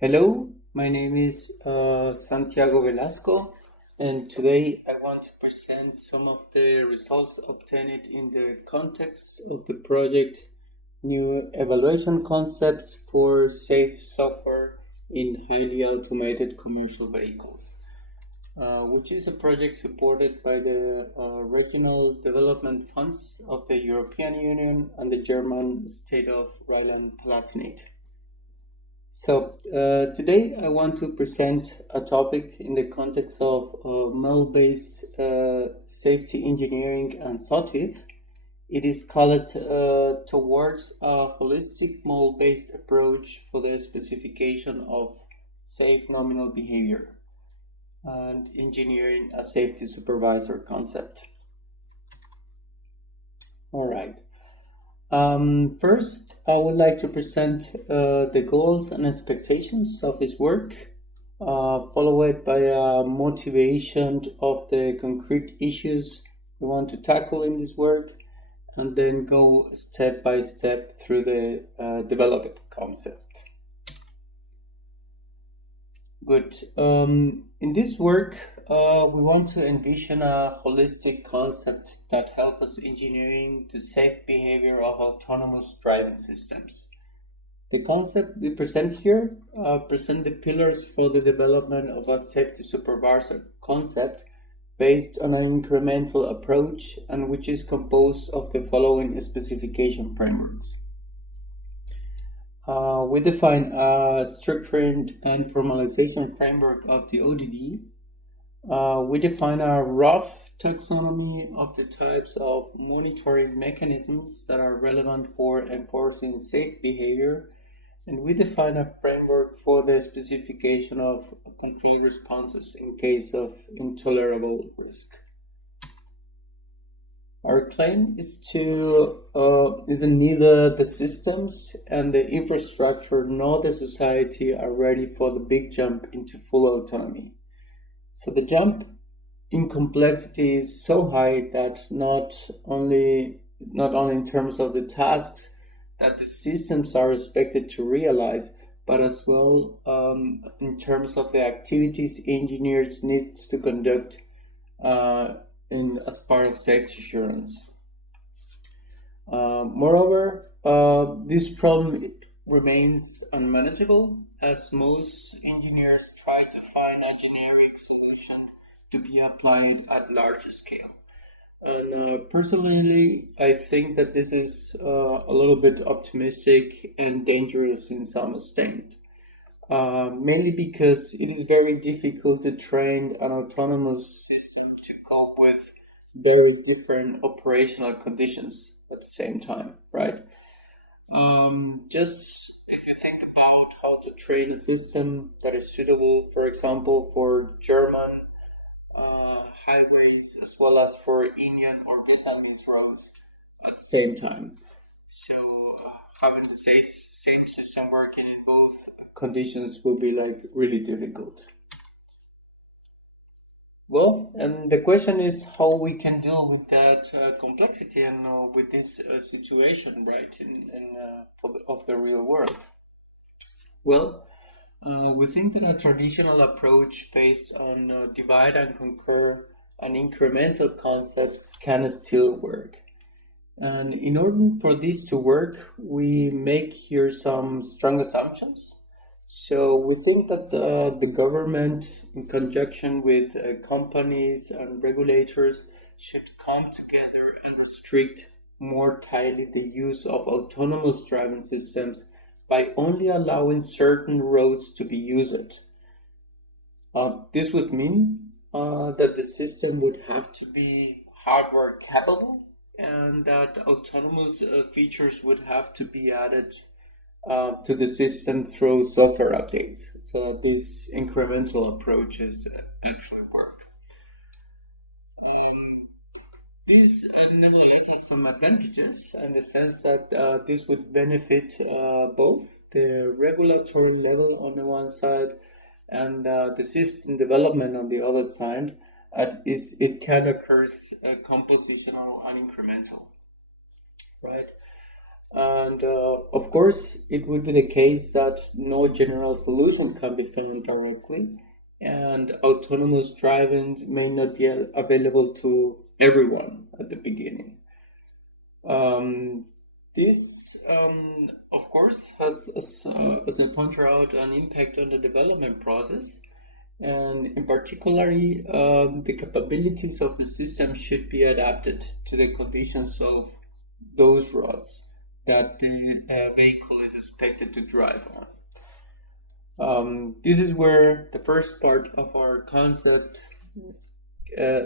Hello, my name is Santiago Velasco, and today I want to present some of the results obtained in the context of the project New Evaluation Concepts for Safe Software in Highly Automated Commercial Vehicles, which is a project supported by the Regional Development Funds of the European Union and the German state of Rhineland-Palatinate. So, today I want to present a topic in the context of model-based safety engineering and SOTIF. It is called towards a holistic model-based approach for the specification of safe nominal behavior and engineering a safety supervisor concept. All right. First, I would like to present the goals and expectations of this work, followed by a motivation of the concrete issues we want to tackle in this work, and then go step by step through the developed concept. Good. In this work, we want to envision a holistic concept that helps us engineering the safe behavior of autonomous driving systems. The concept we present here present the pillars for the development of a safety supervisor concept based on an incremental approach and which is composed of the following specification frameworks. We define a structuring and formalization framework of the ODD. We define a rough taxonomy of the types of monitoring mechanisms that are relevant for enforcing safe behavior, and we define a framework for the specification of control responses in case of intolerable risk. Our claim is that neither the systems and the infrastructure nor the society are ready for the big jump into full autonomy. So the jump in complexity is so high that not only in terms of the tasks that the systems are expected to realize, but as well in terms of the activities engineers need to conduct as part of safety assurance. Moreover, this problem remains unmanageable as most engineers try to find a generic solution to be applied at large scale. And personally, I think that this is a little bit optimistic and dangerous in some extent. Mainly because it is very difficult to train an autonomous system to cope with very different operational conditions at the same time, right? Just if you think about how to train a system that is suitable, for example, for German highways as well as for Indian or Vietnamese roads at the same time. So having the same system working in both conditions will be like really difficult. Well, and the question is how we can deal with that complexity and with this situation, right, of the real world. Well, we think that a traditional approach based on divide and conquer and incremental concepts can still work. And in order for this to work, we make here some strong assumptions. So we think that the government, in conjunction with companies and regulators, should come together and restrict more tightly the use of autonomous driving systems by only allowing certain roads to be used. This would mean that the system would have to be hardware capable and that autonomous features would have to be added to the system through software updates. So these incremental approaches actually work. These nevertheless have some advantages in the sense that this would benefit both the regulatory level on the one side and the system development on the other side. It can occur compositional and incremental, right? And of course, it would be the case that no general solution can be found directly, and autonomous driving may not be available to everyone at the beginning. This, of course, has, as I pointed out, an impact on the development process, and in particularly, the capabilities of the system should be adapted to the conditions of those roads that the vehicle is expected to drive on. This is where the first part of our concept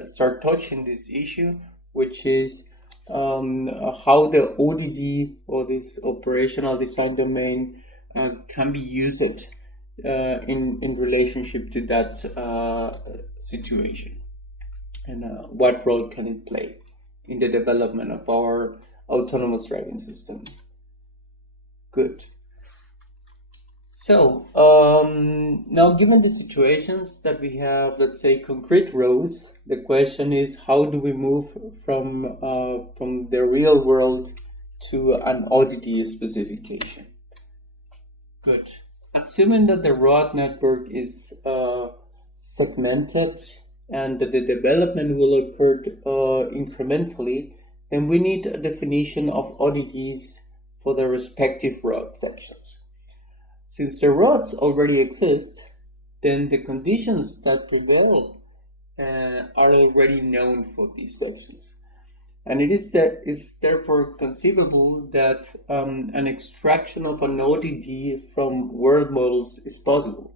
start touching this issue, which is how the ODD, or this operational design domain, can be used in relationship to that situation, and what role can it play in the development of our autonomous driving system. Good. So now, given the situations that we have, let's say concrete roads, the question is, how do we move from the real world to an ODD specification? Good. Assuming that the road network is segmented and that the development will occur incrementally, then we need a definition of ODDs for the respective road sections. Since the roads already exist, then the conditions that prevail are already known for these sections. And it is therefore conceivable that an extraction of an ODD from world models is possible.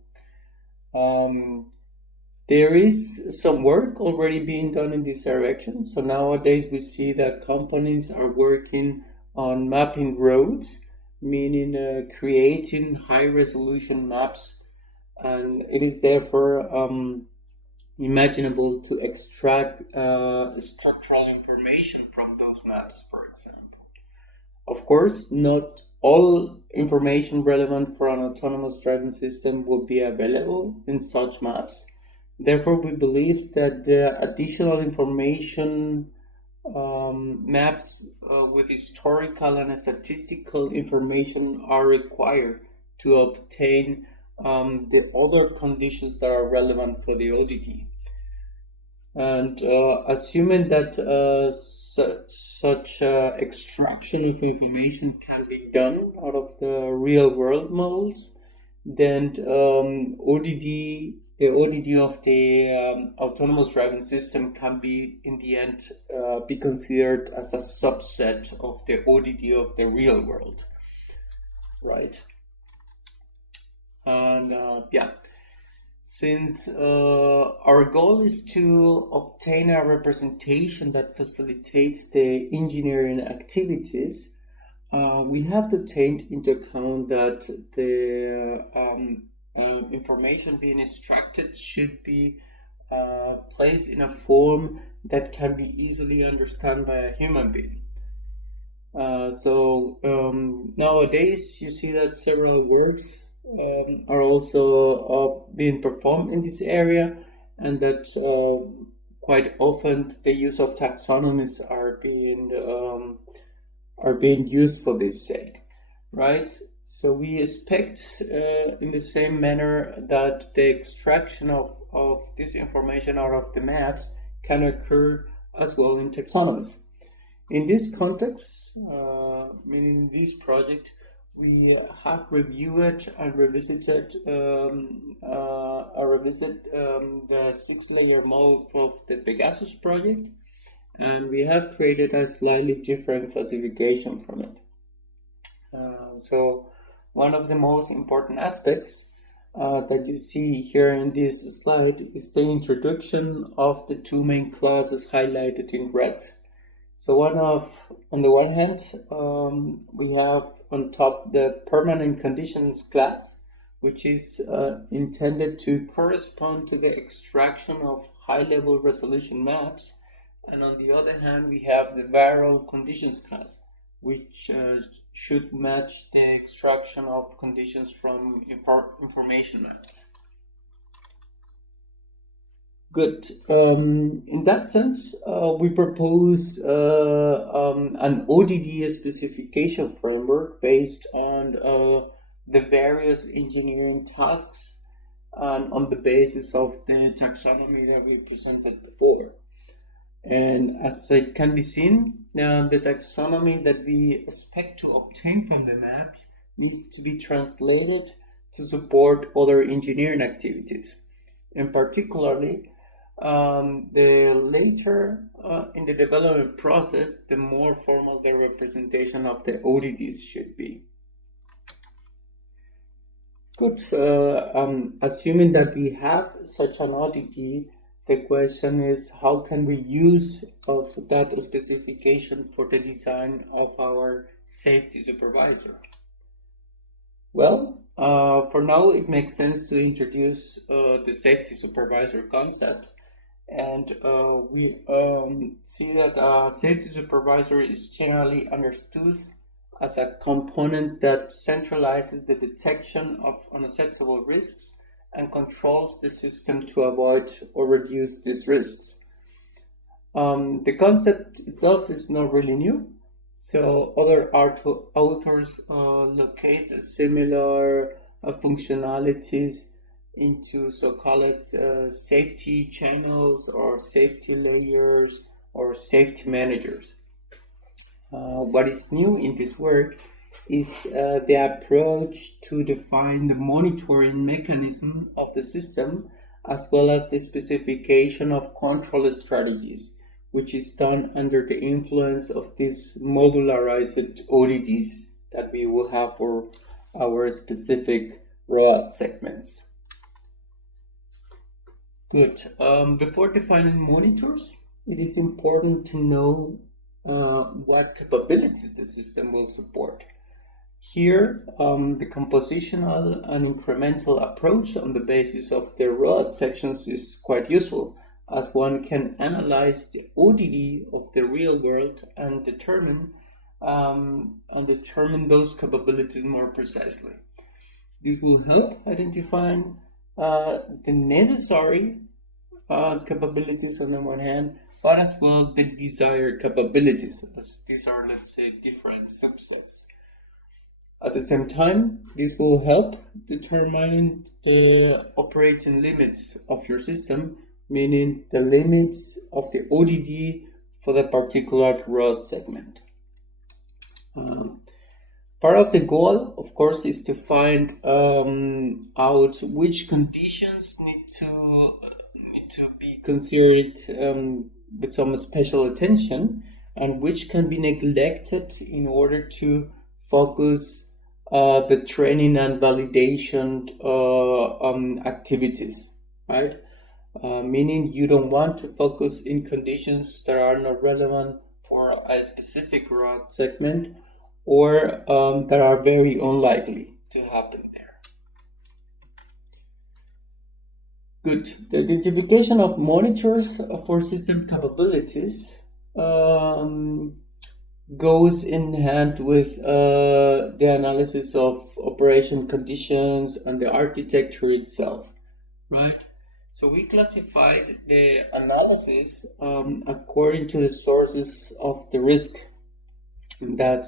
There is some work already being done in this direction. So nowadays we see that companies are working on mapping roads, meaning creating high-resolution maps, and it is therefore imaginable to extract structural information from those maps, for example. Of course, not all information relevant for an autonomous driving system will be available in such maps. Therefore, we believe that the additional information maps with historical and statistical information are required to obtain the other conditions that are relevant for the ODD. And assuming that such extraction of information can be done out of the real world models, then the ODD of the autonomous driving system can be, in the end, be considered as a subset of the ODD of the real world, right? And since our goal is to obtain a representation that facilitates the engineering activities, we have to take into account that the information being extracted should be placed in a form that can be easily understood by a human being. So nowadays you see that several works are also being performed in this area, and that quite often the use of taxonomies are being used for this sake, right? So we expect in the same manner that the extraction of this information out of the maps can occur as well in taxonomies. In this context, meaning this project, we have reviewed and revisited the 6-layer model of the Pegasus project, and we have created a slightly different classification from it. So one of the most important aspects that you see here in this slide is the introduction of the two main classes highlighted in red. So on the one hand, we have on top the permanent conditions class, which is intended to correspond to the extraction of high-level resolution maps. And on the other hand, we have the variable conditions class, which should match the extraction of conditions from information maps. Good. In that sense, we propose an ODD specification framework based on the various engineering tasks and on the basis of the taxonomy that we presented before. And as it can be seen, the taxonomy that we expect to obtain from the maps needs to be translated to support other engineering activities. And particularly, the later in the development process, the more formal the representation of the ODDs should be. Good. Assuming that we have such an ODD, the question is how can we use of that specification for the design of our safety supervisor? Well, for now it makes sense to introduce the safety supervisor concept. And we see that a safety supervisor is generally understood as a component that centralizes the detection of unacceptable risks and controls the system to avoid or reduce these risks. The concept itself is not really new, so other authors locate similar functionalities into so-called safety channels or safety layers or safety managers. What is new in this work is the approach to define the monitoring mechanism of the system as well as the specification of control strategies, which is done under the influence of these modularized ODDs that we will have for our specific road segments. Good. Before defining monitors, it is important to know what capabilities the system will support. Here, the compositional and incremental approach on the basis of the road sections is quite useful, as one can analyze the ODD of the real world and determine those capabilities more precisely. This will help identifying the necessary capabilities on the one hand, but as well the desired capabilities, as these are, let's say, different subsets. At the same time, this will help determine the operating limits of your system, meaning the limits of the ODD for the particular road segment. Part of the goal, of course, is to find out which conditions need to be considered with some special attention and which can be neglected in order to focus the training and validation activities, right? Meaning you don't want to focus in conditions that are not relevant for a specific road segment or that are very unlikely to happen there. Good. The identification of monitors for system capabilities goes in hand with the analysis of operation conditions and the architecture itself, right? So we classified the analysis according to the sources of the risk that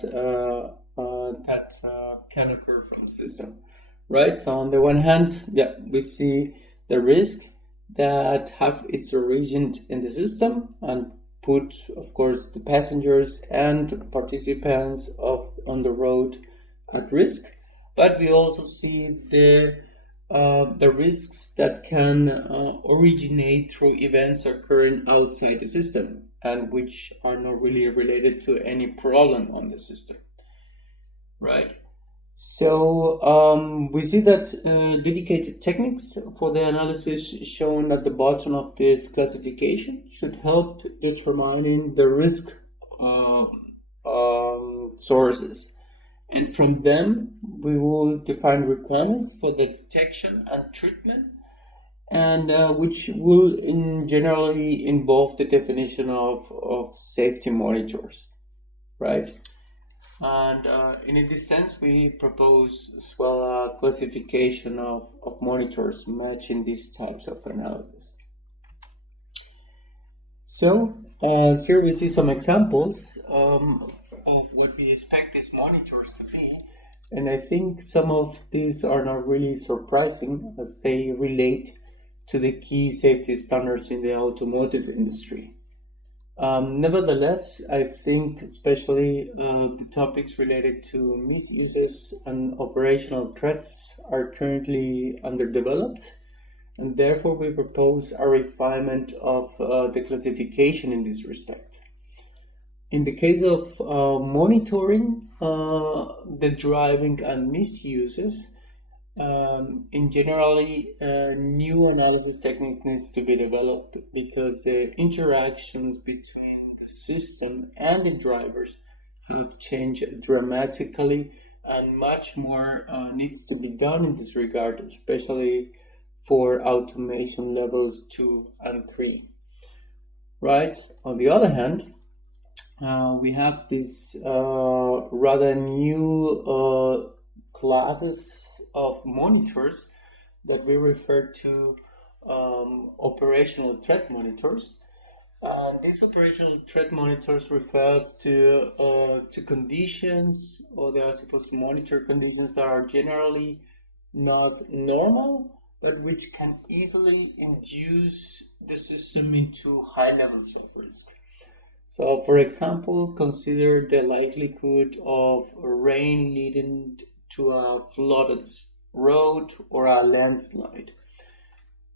can occur from the system, right? So on the one hand, we see the risk that have its origin in the system and put, of course, the passengers and participants on the road at risk. But we also see the risks that can originate through events occurring outside the system and which are not really related to any problem on the system, right? So we see that dedicated techniques for the analysis shown at the bottom of this classification should help determining the risk sources. And from them, we will define requirements for the detection and treatment, and which will generally involve the definition of safety monitors, right? And in this sense, we propose as well a classification of monitors matching these types of analysis. So here we see some examples of what we expect these monitors to be. And I think some of these are not really surprising as they relate to the key safety standards in the automotive industry. Nevertheless, I think especially the topics related to misuses and operational threats are currently underdeveloped, and therefore we propose a refinement of the classification in this respect. In the case of monitoring the driving and misuses, in generally, new analysis techniques needs to be developed because the interactions between the system and the drivers have changed dramatically, and much more needs to be done in this regard, especially for automation levels 2 and 3. Right? On the other hand, we have this rather new classes of monitors that we refer to operational threat monitors. And these operational threat monitors refers to conditions, or they are supposed to monitor conditions that are generally not normal, but which can easily induce the system into high levels of risk. So, for example, consider the likelihood of rain leading to a flooded road or a landslide.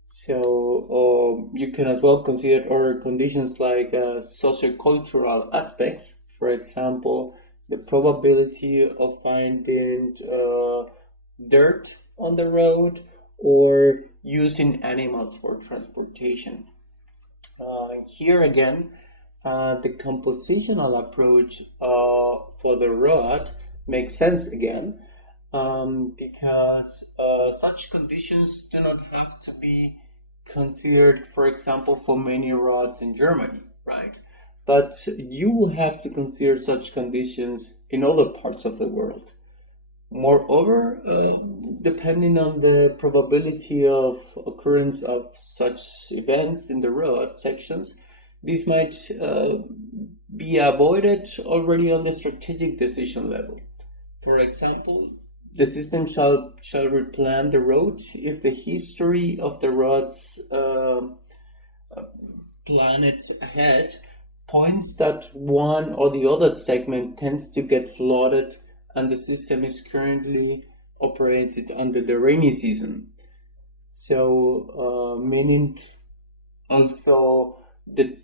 So you can as well consider other conditions like sociocultural aspects. For example, the probability of finding dirt on the road or using animals for transportation. Here again, the compositional approach for the road makes sense again, because such conditions do not have to be considered, for example, for many roads in Germany, right? But you will have to consider such conditions in other parts of the world. Moreover, depending on the probability of occurrence of such events in the road sections, this might be avoided already on the strategic decision level. For example, the system shall replan the road if the history of the roads planned ahead points that one or the other segment tends to get flooded and the system is currently operated under the rainy season. So, meaning also that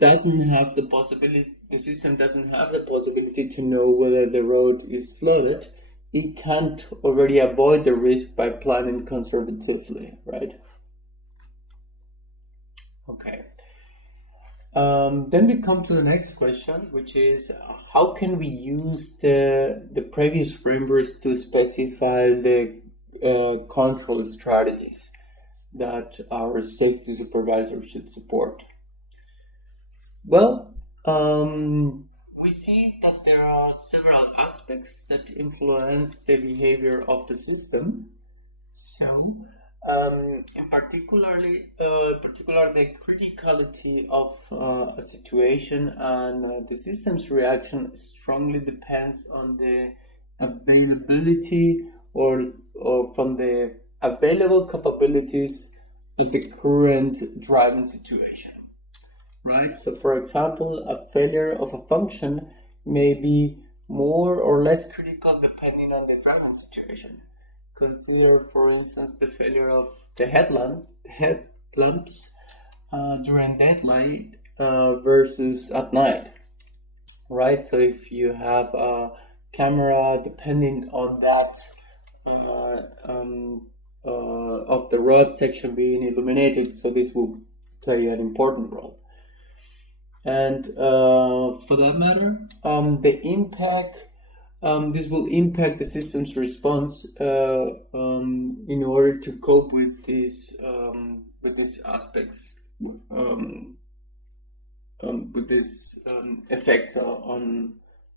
doesn't have the possibility, the system doesn't have the possibility to know whether the road is flooded. It can't already avoid the risk by planning conservatively, right? Okay. Then we come to the next question, which is how can we use the previous frameworks to specify the control strategies that our safety supervisor should support? Well, we see that there are several aspects that influence the behavior of the system. So, in particular, the criticality of a situation and the system's reaction strongly depends on the availability or from the available capabilities of the current driving situation. Right? So, for example, a failure of a function may be more or less critical depending on the driving situation. Consider, for instance, the failure of the headlamps during daylight versus at night. Right? So, if you have a camera depending on that of the road section being illuminated, so this will play an important role. And for that matter, the impact, this will impact the system's response in order to cope with these aspects, with these effects on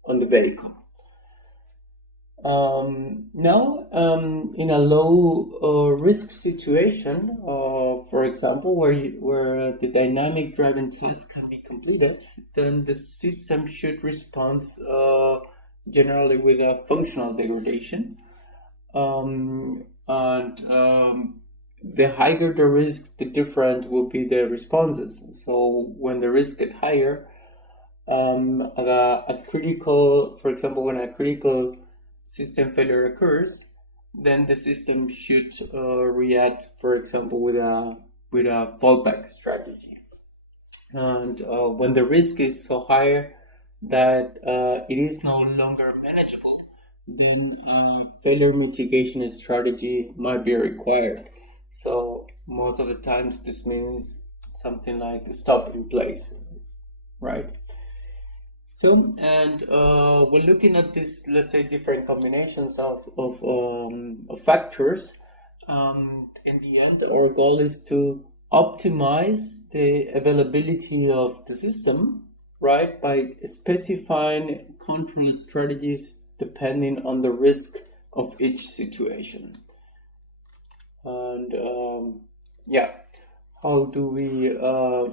the vehicle. Now, in a low risk situation, for for example, where the dynamic driving task can be completed, then the system should respond generally with a functional degradation. The higher the risk, the different will be the responses. So when the risk get higher, a critical, for example, when a critical system failure occurs, then the system should react, for example, with a fallback strategy. And when the risk is so high that it is no longer manageable, then failure mitigation strategy might be required. So most of the times this means something like stop in place, right? So, and we're looking at this, let's say, different combinations of factors. In the end, our goal is to optimize the availability of the system, right, by specifying control strategies depending on the risk of each situation. And yeah, how do we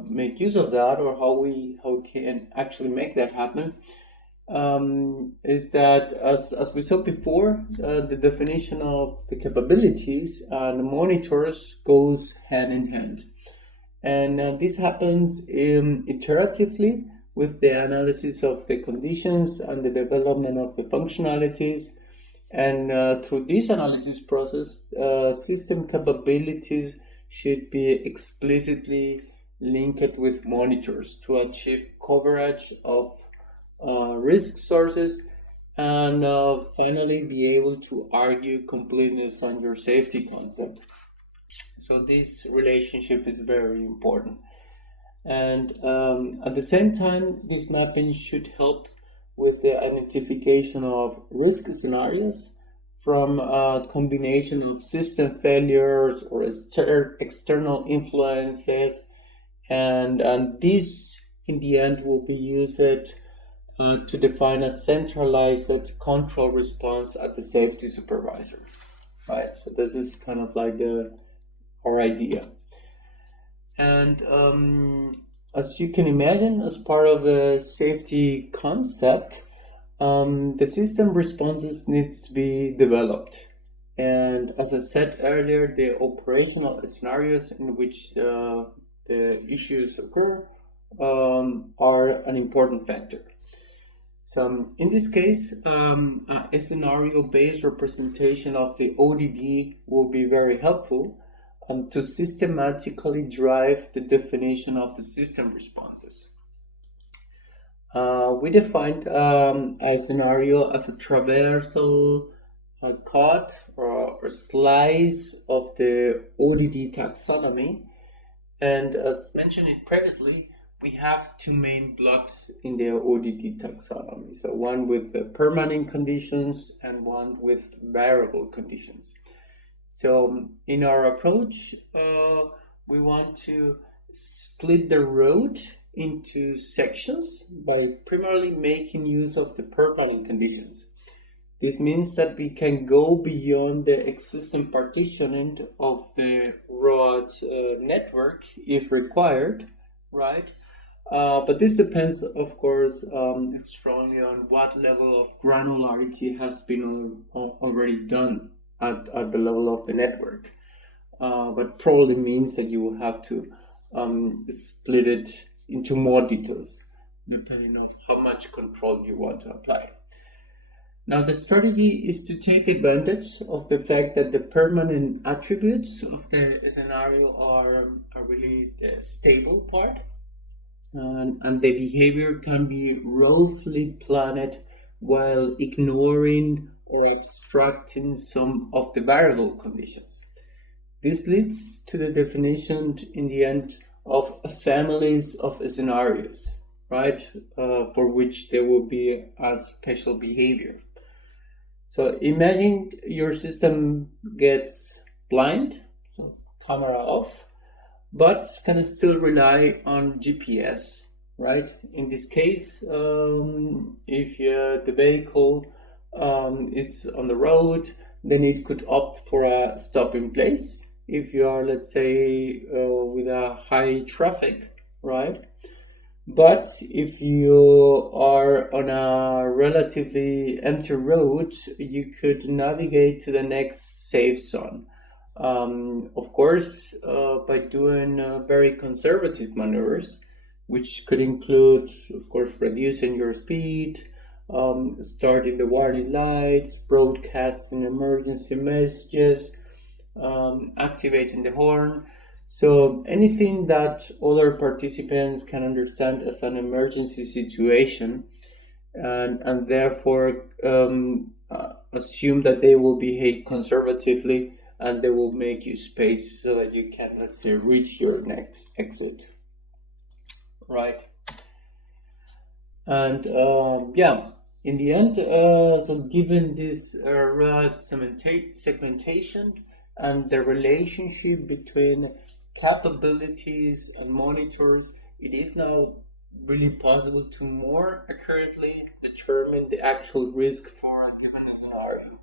make use of that, or how can actually make that happen? Is that as we saw before, the definition of the capabilities and the monitors goes hand in hand, and this happens iteratively with the analysis of the conditions and the development of the functionalities. And through this analysis process, system capabilities should be explicitly linked with monitors to achieve coverage of risk sources, and finally be able to argue completeness on your safety concept. So this relationship is very important. And at the same time, this mapping should help with the identification of risk scenarios from a combination of system failures or external influences, and this in the end will be used to define a centralized control response at the safety supervisor, right? So this is kind of like our idea. And as you can imagine, as part of the safety concept, the system responses needs to be developed. And as I said earlier, the operational scenarios in which the issues occur are an important factor. So in this case, a scenario-based representation of the ODD will be very helpful to systematically drive the definition of the system responses. We defined a scenario as a traversal cut or slice of the ODD taxonomy, and as mentioned previously, we have two main blocks in the ODD taxonomy. So one with the permanent conditions and one with variable conditions. So in our approach, we want to split the road into sections by primarily making use of the permanent conditions. This means that we can go beyond the existing partitioning of the road network if required, right? But this depends, of course, strongly on what level of granularity has been already done at the level of the network. But probably means that you will have to split it into more details, depending on how much control you want to apply. Now, the strategy is to take advantage of the fact that the permanent attributes of the scenario are really the stable part, and the behavior can be roughly planned while ignoring or abstracting some of the variable conditions. This leads to the definition in the end of families of scenarios, right, for which there will be a special behavior. So imagine your system gets blind, so camera off, but can still rely on GPS, right? In this case, if the vehicle is on the road, then it could opt for a stop in place, if you are, let's say, with a high traffic, right? But if you are on a relatively empty road, you could navigate to the next safe zone. Of course, by doing very conservative maneuvers, which could include, of course, reducing your speed, starting the warning lights, broadcasting emergency messages, activating the horn. So anything that other participants can understand as an emergency situation, and therefore assume that they will behave conservatively and they will make you space so that you can, let's say, reach your next exit, right? And in the end, so given this route segmentation and the relationship between capabilities and monitors, it is now really possible to more accurately determine the actual risk for a given scenario,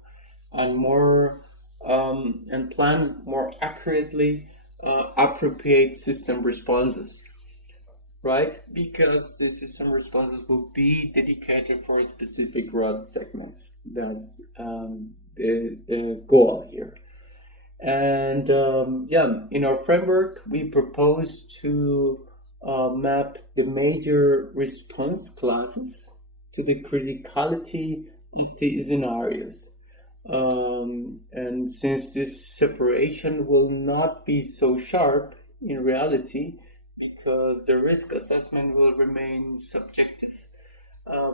and more and plan more accurately appropriate system responses, right? Because the system responses will be dedicated for specific route segments. That's the goal here. And in our framework, we propose to map the major response classes to the criticality of the scenarios. And since this separation will not be so sharp in reality, because the risk assessment will remain subjective,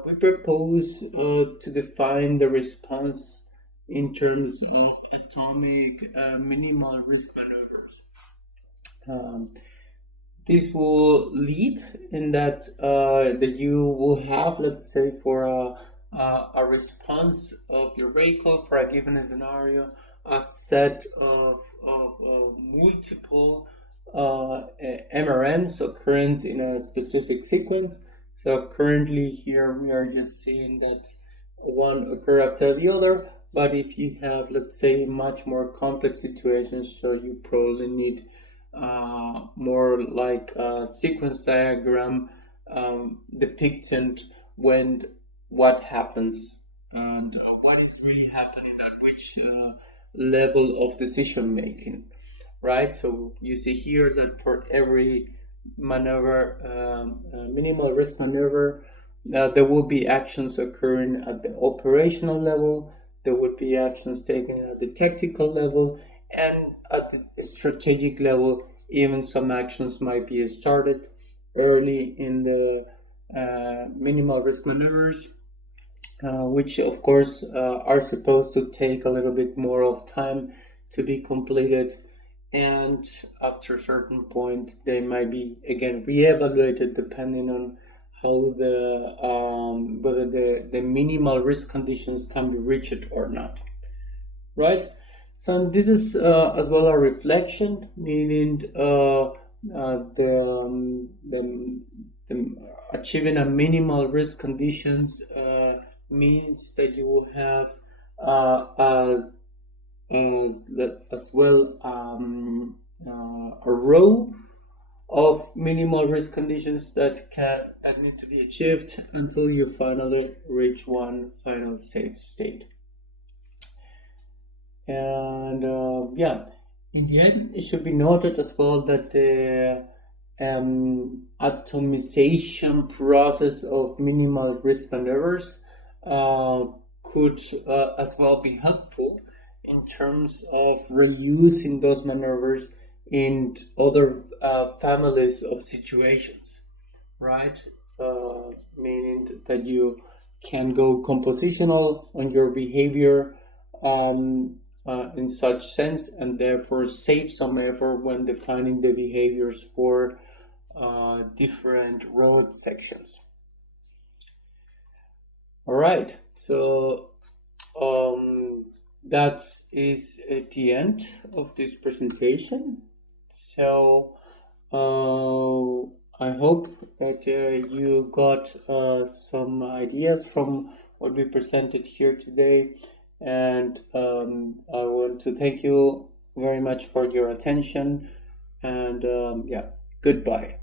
we propose to define the response in terms of atomic minimal risk maneuvers. This will lead in that you will have, let's say, for a response of your vehicle for a given scenario, a set of multiple MRMs occurrence in a specific sequence. So currently here we are just seeing that one occur after the other, but if you have, let's say, much more complex situations, so you probably need more like a sequence diagram depicting what happens and what is really happening at which level of decision making, right? So you see here that for every maneuver, minimal risk maneuver, there will be actions occurring at the operational level, there would be actions taken at the tactical level, and at the strategic level, even some actions might be started early in the minimal risk maneuvers, which of course are supposed to take a little bit more of time to be completed, and after a certain point they might be again re-evaluated depending on how whether the minimal risk conditions can be reached or not, right? So this is as well a reflection, meaning the achieving a minimal risk conditions means that you will have as well a row of minimal risk conditions that need to be achieved until you finally reach one final safe state. And in the end, it should be noted as well that the atomization process of minimal risk maneuvers could as well be helpful in terms of reusing those maneuvers in other families of situations, right? Meaning that you can go compositional on your behavior in such sense, and therefore save some effort when defining the behaviors for different road sections. All right, so that is at the end of this presentation. So I hope that you got some ideas from what we presented here today, and I want to thank you very much for your attention, and yeah, goodbye.